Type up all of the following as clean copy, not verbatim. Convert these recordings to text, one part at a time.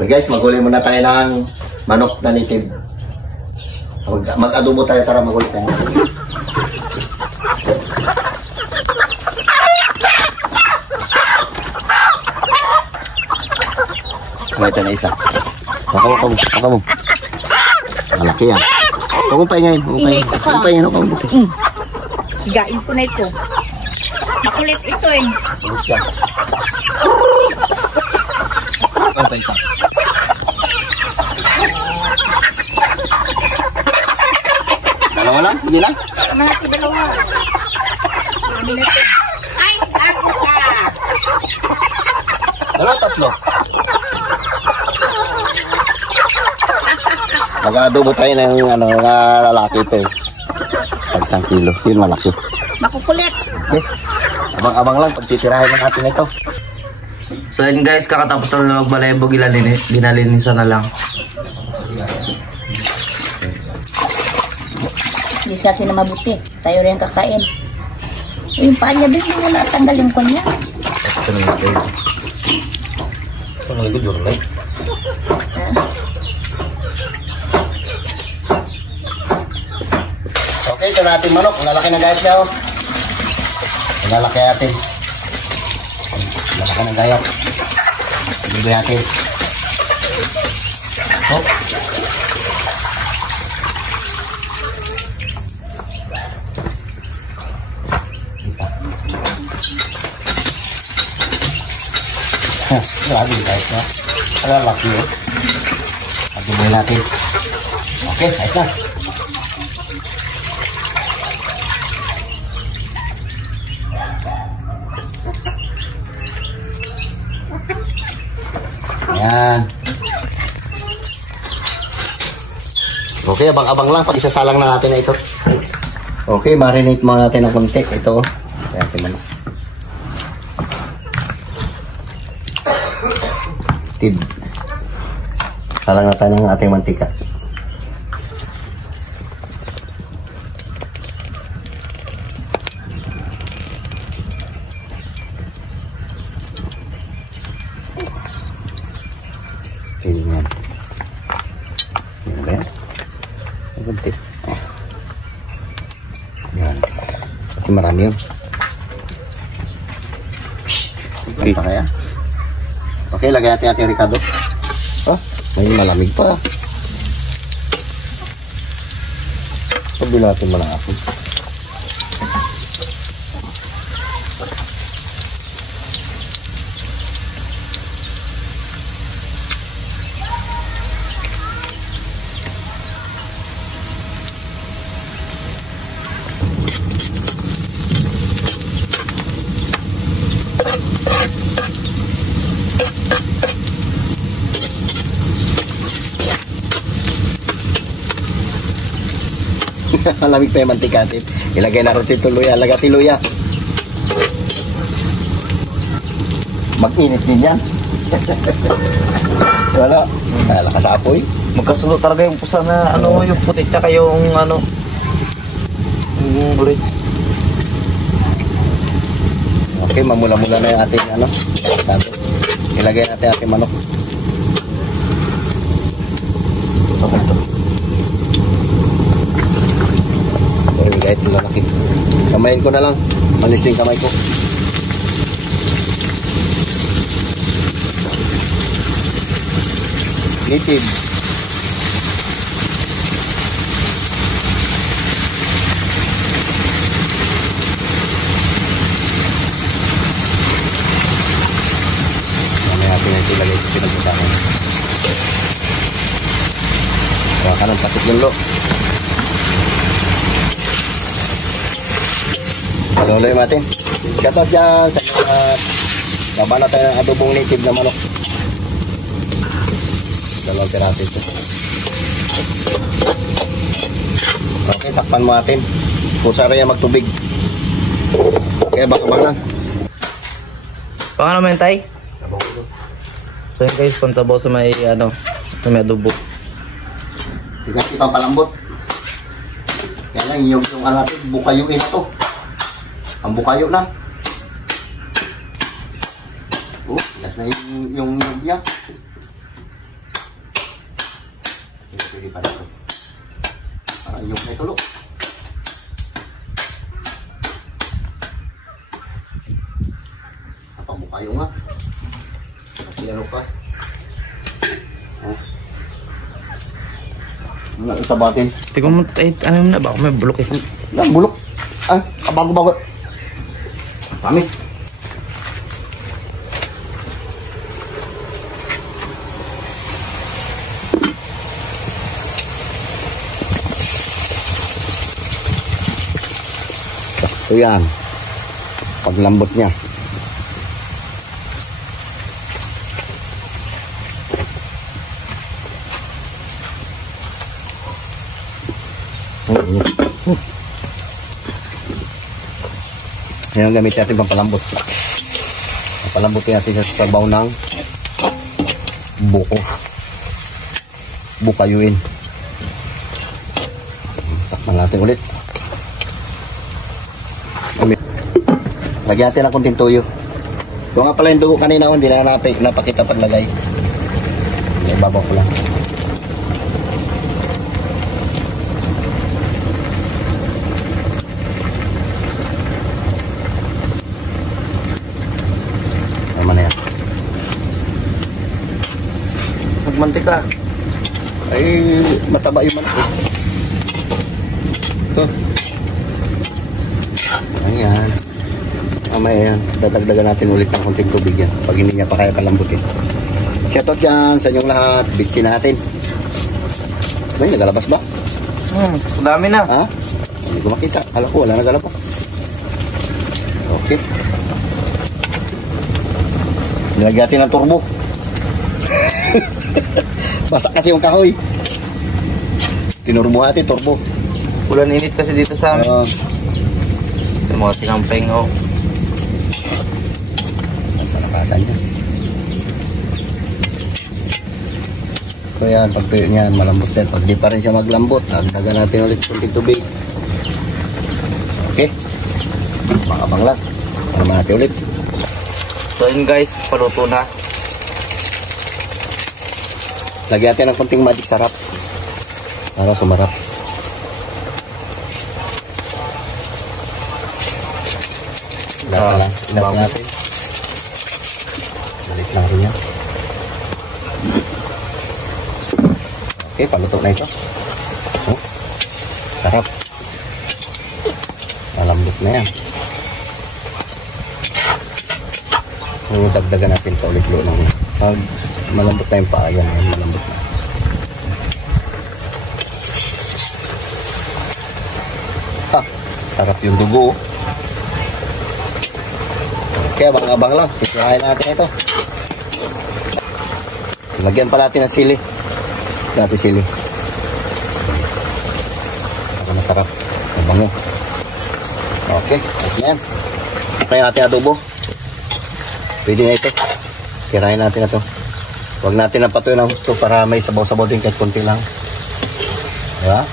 Okay guys, maghuli muna tayo ng manok na native. Mag-adobo tayo, tara maghuli tayo. Ito na isa. Baka mo. Okay yan. Huwag mo pahingayin. Higain ko na ito. Makulit ito eh. Ito isa. Dalawa lang? Hindi lang? Mahati dalawa. Ay, ako ka. Wala, tatlo. Mag-adobo tayo ng lalaki ito eh. Pag 1 kilo. Yun malaki. Makukulit. Okay. Abang-abang lang pag titirahin ng atin ito. So yun guys, kakatapos na magbalaybo, ginalinisan na lang. Hindi sa atin na mabuti. Tayo rin kakain. Yung paa niya din, yung natanggal yung kon niya. Ito na natin. Ito na yung jurnal. Okay, ito natin manok. Lalaki na gayat niya, oh. Lalaki natin. Lalaki na gayat. Ibigay natin. Oh. Grabe yung gayat niya. Lalaki, oh. Ibigay natin. Okay, ayos na. Yan. Okay, abang-abang lang pag isasalang na natin na ito. Okay, marinate muna natin ng konti. Ito, kaya natin manok. Tid. Salang na tayo ng ating mantika. Yan. Yan ba yan? Magunti. Yan. Kasi marami yun. Okay. Kaya? Okay, lagay natin ating Ricardo. Oh, may malamig pa. Sabi natin malaki. Malamig pa yung mantika natin. Ilagay na rin ito luya. Lagati luya. Mag-init din yan. Wala. Lakas apoy. Magkasunod talaga yung pusa na yung puti tsaka yung yung bulit. Okay, mamula-mula na yung ating ilagay natin ating manok. Kahit lalaki. Kamayin ko na lang. Malis din kamay ko. Native. Mamaya natin ito ilagay sa pinagputahan. Kuha ka ng patik ng lo. Tuloy natin. Shoutout dyan sa lahat. Baba na tayo ng adobong native na manok. Dalawang piraso ito. Okay, takpan mo natin. Pusa rin yan magtubig. Okay, baka lang. Baka naman tay? So yun guys, pansabaw sa may sa may adobo. Tigas ipang palambot. Kaya lang yung natin, bukayuin na to. Ang bukayo na. Oh, last na yung niya. Pwede pa dito. Parang yung may tulok. Napamukha yung nga. Kasi ano pa. Wala yung sabatin. Tingnan mo, ano na, baka may bulok eh. Ang bulok. Ah, kabago-bago. Pamis. So yan. Paglambot niya. Yan ang gamit natin pampalambot. Pampalambotin natin sa sabaw ng buko. Bukayuin. Takpan natin ulit. Lagyan natin ng kunting tuyo. Ito nga pala yung dugo kanina, hindi na napakita paglagay. Ibabaw ko lang. Tama na yan. Magmantika. Ay, mataba yung manok. Ito. Ayan. Mamaya yan. Dadagdagan natin ulit ng konting tubig yan. Pag hindi niya pa kaya kalambutin. Shoutout dyan sa inyong lahat. Bitsin natin. Ay, nagalabas ba? Dami na. Ha? Hindi ko makita. Kala ko wala nagalabas. Okay. Nilagyan natin ng turbo. Basak kasi yung kahoy. Tinurbo natin, turbo. Ulan init kasi dito sa amin. Yung mga sinampeng oh. Nasa niya. So yan, pag tuyo niyan, malambot din. Pag di pa rin siya maglambot, dagdagan natin ulit kunting tubig. Okay. Makabang lang. Naman natin ulit. So yun guys, paluto na. Lagyan natin ng kunting magic sarap. Para sumarap. Ilap lang. Ilap natin. Balik lang rin yan. Okay, paluto na ito. Oh, sarap. Malambot na yan. So, dagdagan natin pa ulit lang. Pag malambot na yung paa, yan, malambot na. Ha, sarap yung dugo. Okay, abang-abang lang. Sisirahin natin ito. Lagyan pa natin ng sili. Natin sili. Ako na sarap. Abango. Okay, ayos na yan. Okay, natin adobo. Pwede na ito. Kirahin natin ito. Huwag natin napatuyo ng gusto para may sabaw-sabaw din kahit konti lang. Diba?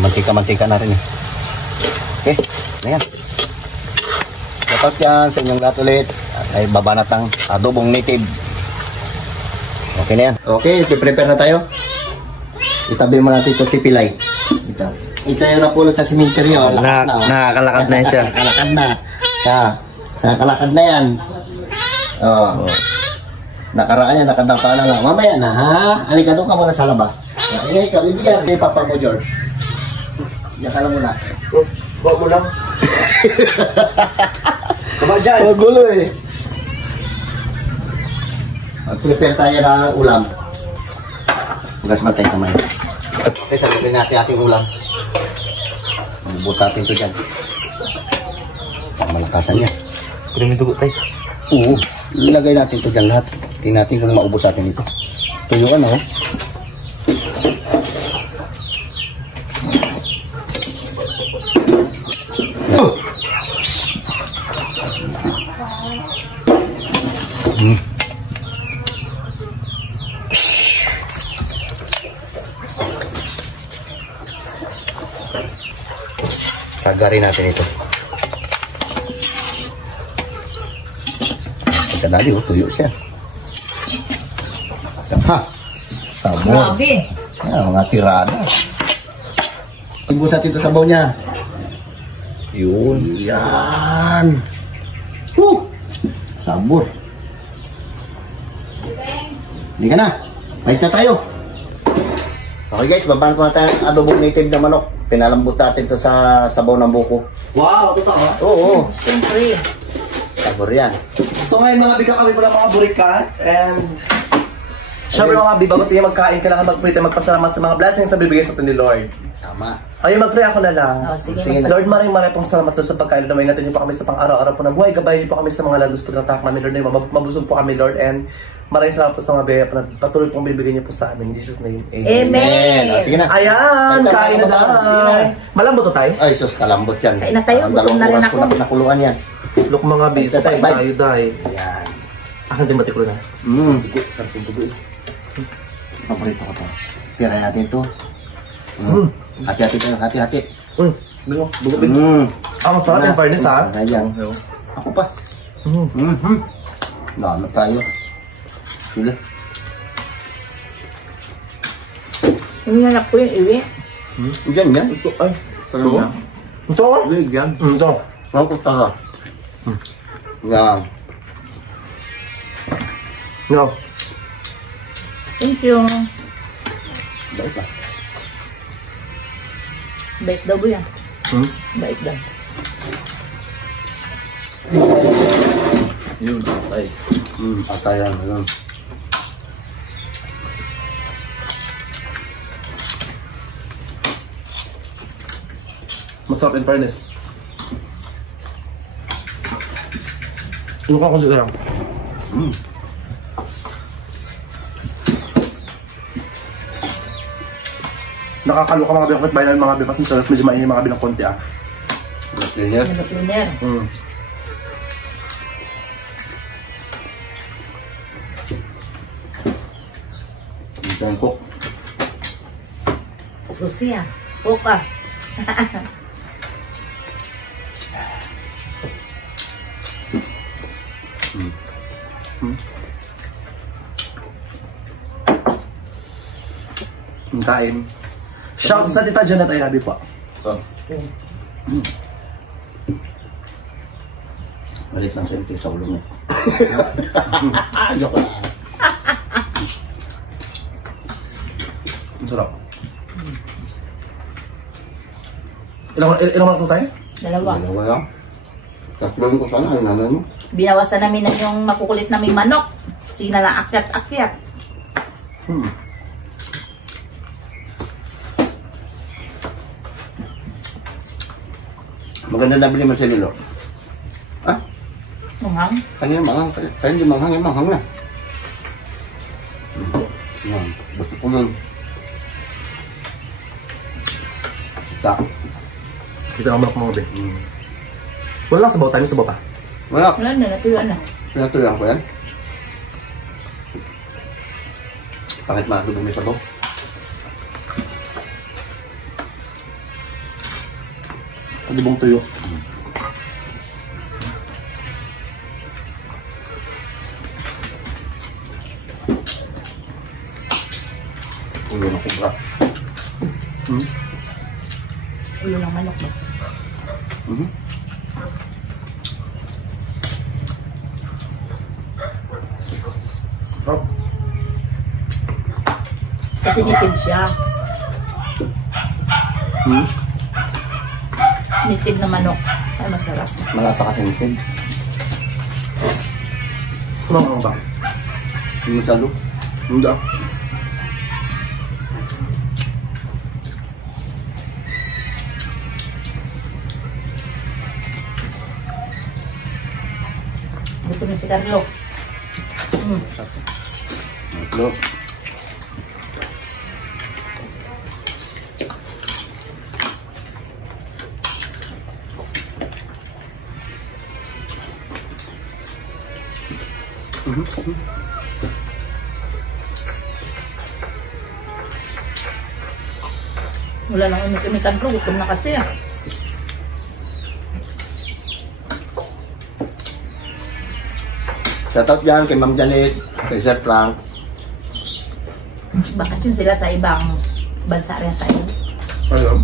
Mantika-mantika na rin eh. Okay, na yan. Dapat yan sa inyong lahat ulit. Ay babanat ng adobong native. Okay na yan. Okay, prepare na tayo. Itabi mo natin ito si Pilay. Ito yung napulot sa simenteryo. Lakas na. Nakakalakad na siya. Nakakalakad na. Nakakalakad na yan. Oh. Nakaraan yan, nakadapa na lang. Mamaya na ha. Halika doon ka muna sa labas. Ingay ka, bibigyan. Hindi papa mo, George. Yan ka lang muna. Huwag mo lang. Kaba dyan. Magulo eh. Prepare tayo ng ulam. Gas matay naman. Okay, sagutin natin ating ulam. Bubos natin ito dyan. Malakasan niya. Kunin mo dugo tayo. Oo. Ilagay natin ito dyan lahat. Tingnan natin kung maubos natin ito. Tuyuan oh. Sagarin natin ito. Kadali oh, tuyo siya. Ha! Sabor. Grabe. Yan, mga tirada. Ibus natin ito sabaw niya. Yun. Yan. Sabor. Hindi ka na. Balik na tayo. Okay guys, babanat mo na tayo ng adobong native na manok. Pinalambot natin ito sa sabaw ng buko. Wow, ito ha? Oo. Siyempre. Sabor yan. So ngayon mga biga kami ko ng mga burikat and syempre mga biga, bago tayo magkain, kailangan mag-pray tayo magpasalamat sa mga blessings na bibigay sa atin ni Lord. Tama. Ayun, mag-pray ako na lang. Oh, sige. Sige na. Lord, maraming pong salamat Lord sa pagkain. Lord, natin niyo po kami sa pang-araw-araw po na buhay. Gabayan niyo po kami sa mga lagos po ng tahak namin, Lord. Mabusog po kami, Lord. And maraming salamat po sa mga biyaya po na patuloy pong bibigay niyo po sa amin. In Jesus' name, amen. Amen. Sige na. Ayan, kain na daw. Malambot to tayo? Ay, sus, kalambot yan. Kain na tayo, Parang gutom na rin dalawang ako. oras ko na pinakuluan yan. Look mga bis, tayo tayo dahil. Yan. Akin din matikulo na. Dugo, sarap yung dugo eh. Paborito ko to. Tira natin ito. Hati-hati tayo, hati-hati. Dugo, ang sarap yung fairness ha. Ayan. Ako pa. Dami tayo. Sila. Hinanap ko yung iwi. Diyan yan. Ito, ay. Ito? Ito? Yan. Ito. Ako taga. Yan. No. Thank you. Baik ba? Bait daw yan. Bait daw. Yun, ay. Patayan. Ayun. Masarap in fairness. Tulungan ko dito lang. Nakakaloka mga bilang bayan mga bilang kasi siya medyo maingay mga bilang konti ah. Clear. Ano cleaner? Diyan ko. Susi ah. Puka. Kain. Shout sa Tita Janet ay habi po. Balik lang sa ito sa ulo mo. Joke lang. Ang sarap. Ilang mga tayo? Dalawa. Dalawa lang. Tatloin ko sana ay nanay mo. Binawasan namin na yung makukulit namin manok. Sige na lang akyat-akyat. Maganda nabili mo sa Lilo. Ah? Munghang. Kanya manghang. Kanya di manghang. Yung manghang na. Yan. Basta ko nun. Tak. Ito ang manok mga be. Wala lang sabaw tayo, sabaw pa. Wala. Wala na, natuyuan na. Pinatuloy ko yan. Bakit madugo may sabaw? Adobong tuyo. Ulo na kubra. Ulo ng manok ba? Oh. Kasi nitib siya. Nitib na manok. Ay, masarap. Malata kasi nitid. Kumang ba? Yung salo. Hindi ah. Gusto na si Carlo. Ito. Wala nang umikimikan ko. Gutom na kasi ah. Shoutout dyan kay Ma'am Janet, kay Sir Frank. Bakasyon sila sa ibang bansa rin tayo. Ayun.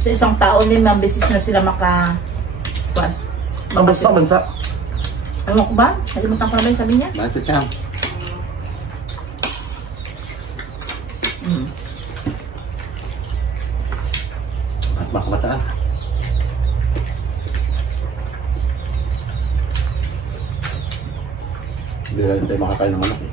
Sa isang taon din, mambisis na sila maka... Kuan. Ang bansa. Ano ko ba? Nalimutan ko na ba yung sabi niya? Bakit siya? At makabataan. Hindi rin tayo makakain ng manok eh.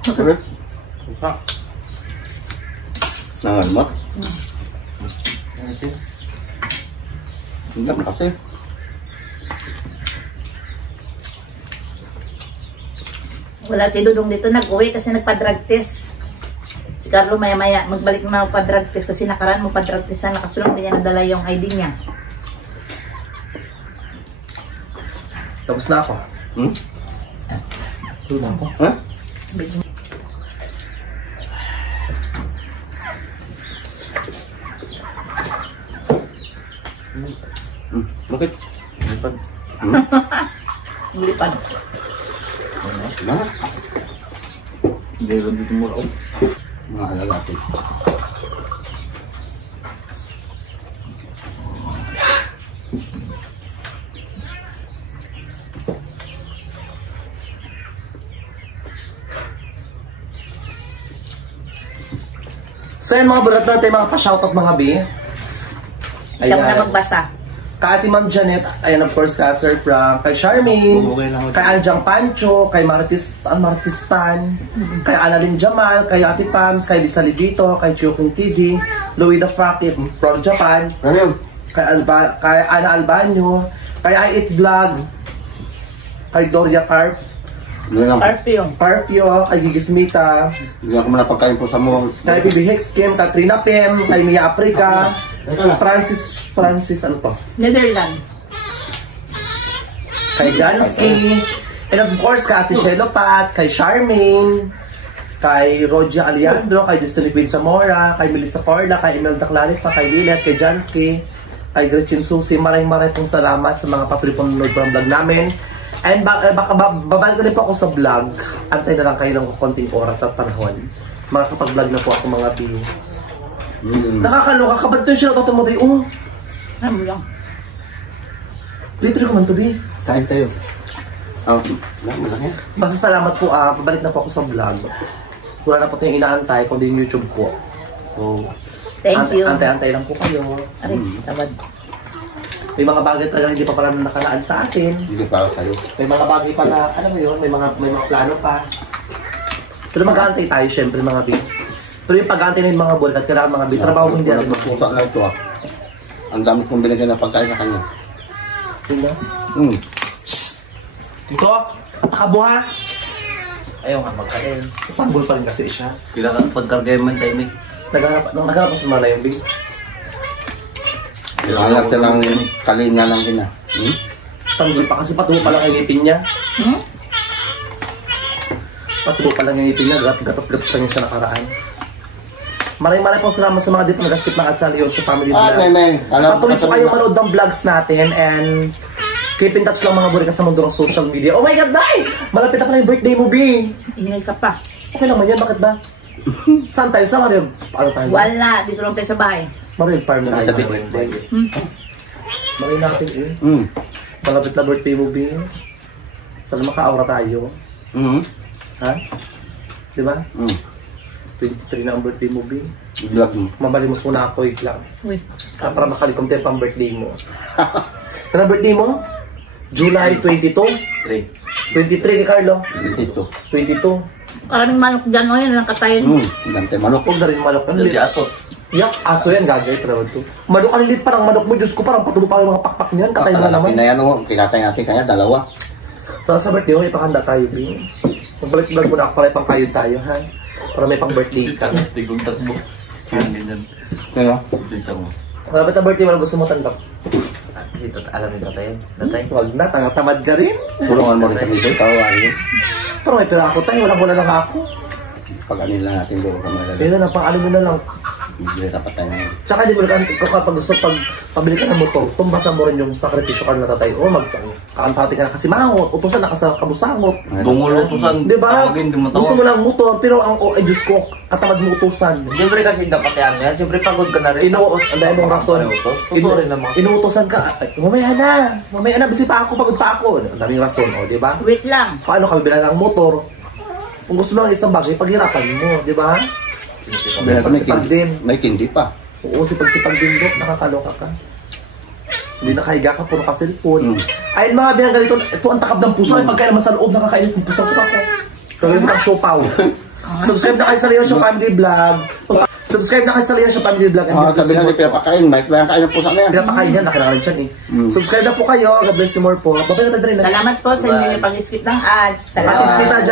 Okay. Suka. Nangalmat? Hindi na kasi. Wala si Dudong dito, nag-uwi kasi nagpa-drug test. Si Carlo maya-maya, magbalik na magpa-drug test kasi nakaraan mo pa-drug test na nakasulong din niya nadala yung ID niya. Tapos na ako. Tulog na ako. Ha? Bakit? Lipad. Lipad. Ba? Hindi rin dito mo ako. Mga alalaki. So yun mga bulat na tayo mga pa-shoutout mga B. Siya mo na magbasa. Kay Ate Ma'am Janet, ayan of course, kay Sir Frank, kay Charmaine, kay Anjang Pancho, kay Martistan, kay Annalyn Jamal, kay Ate Pams, kay Lisa Ligito, kay Chuking TV, Louie the Frankie from Japan, kay Ana Albanyo, kay I Eat Vlog, kay Doria Carp, Parfio, kay Gigismita, Hindi ako muna pagkain po sa mo. kay Bibi Hexkim, kay Trina Pem, kay Mia Africa, Francis, ano to? Netherlands. Kay Jansky, and of course, kay Ate Shelo Pat, kay Charmaine, kay Rogia Alejandro, kay Destiny Queen Zamora, kay Melissa Corla, kay Imelda Clarifa, kay Lilet, kay Jansky, kay Gretchen Susi. Maraming pong salamat sa mga patuloy pong nanonood po ng vlog namin. And baka babalik na rin po ako sa vlog. Antay na lang kayo ng konting oras at panahon. Makakapag-vlog na po ako mga P. Nakakaloka ka. Ba't ito yung sinatoto mo tayo? Oh, Ano lang. litre ko man to, B. Kain tayo. Malaki. Basta salamat po, pabalik na po ako sa vlog. Wala na po tayong inaantay, kundi yung YouTube po. So, Thank you. Antay-antay lang po kayo. Aray, tamad. May mga bagay talaga hindi pa pala nakalaan sa atin. Hindi para sa'yo. May mga bagay pa na, alam mo yun, may mga plano pa. Pero mag-aantay tayo, syempre mga big. Pero yung pag-aantay na yung mga bulat at kailangan mga big, trabaho hindi natin Pusa na ito ah. Ang dami kong binigyan ng pagkain sa kanya. Tingnan. Ito, kabuha. Ayaw nga magkain. Sanggol pa rin kasi siya. Kailangan pagkargay man tayo, may. Naghanap ko sa mga na yung big. Hanap siya ng kalinga lang din ah. Sanggol pa kasi patulo pa lang ang ngipin niya. Patulo pa lang ang ngipin niya, gatas-gatas pa niya siya nakaraan. Maraming pong salamat sa mga dito nag-skip ng ads sa Leoncio Family Vlog. Patuloy po kayo manood ng vlogs natin and keep in touch lang mga burikan sa mundo ng social media. Oh my God, Day! Malapit na pala yung birthday mo, B! Ingay ka pa. Okay lang man yan, bakit ba? Saan tayo? Sa Mario? Ano tayo? Wala, dito lang tayo sa bahay. Mario Farm na tayo. Mario natin eh. Malapit na birthday mo, B. Sana maka-aura tayo. Ha? Diba? 23 na ang birthday mo, B. Vlog mo. Mabalimos muna ako, wait lang. Uy. Para makalikom tayo pang birthday mo. Kaya birthday mo? July 22? 23 kay Carlo? Ito. 22. Maraming manok dyan o yun, nakatayin. Ang dami tayo manok. Huwag na rin malok. Ano Ano lit? siya ako? Yak, aso yan, gagawin pa naman to. Manok ang lit, parang manok mo, Diyos ko, parang patulo pa yung mga pakpak niyan. Katay na naman. Na yan o. Kinatay natin kaya dalawa. Sa birthday mo, ipakanda tayo, B. Magbalik-vlog muna ako para ipang kayod tayo, ha? Para may pang birthday ka. Tapos tigong takbo. Yan, ganyan. Ano? Dito mo. Malapit na birthday mo, gusto mo tandap. Dito, alam nito tayo. Natay. Huwag na, tamad ka rin. Tulungan mo rin kami doon. Tawarin. Pero may pera ako tayo, walang wala lang ako. Pag-anin lang natin doon kami. Kaya na, pang-ano mo na lang. Hindi dapat tayo. Tsaka di mo na kapag gusto pabili ka ng motor, tumbasan mo rin yung sakripisyo ka na tatay. O kakantati ka na kasi mangot, utusan na ka sa kabusangot. Bumulutusan. Di ba? Tawagin, di mo Gusto mo tawag. lang motor, pero ang ay Diyos ko, katamad mo utusan. Siyempre kasi dapat yan. Siyempre pagod ka na rin. Ang dahil mong rason. Tuturin naman. Inuutosan ka, ay, mamaya na, bisi pa ako, pagod pa ako. Ang daming rason, o, di ba? Wait lang. Paano ka bibila ng motor? Kung gusto mo ng isang bagay, paghirapan mo, di ba? Pagsipag din. May kindi pa. Oo, sipag-sipag din, Dok. Nakakaloka ka. Hindi nakahiga ka, puro ka cellphone. Ayun mga binang ganito, ito ang takab ng puso. Ay, pagkain naman sa loob, nakakainis ng puso ko ako. Gagawin mo ng siopaw. Subscribe na kayo sa Leon Show Family Vlog. Subscribe na kayo sa Leon Show Family Vlog. Sabi na ni pinapakain, may pinapakain ng pusa na yan. Pinapakain yan, nakilala siya eh. Subscribe na po kayo. God bless you more po. Babay na tayo. Salamat po sa inyo yung pag-skip ng ads. Salamat. Kita dyan.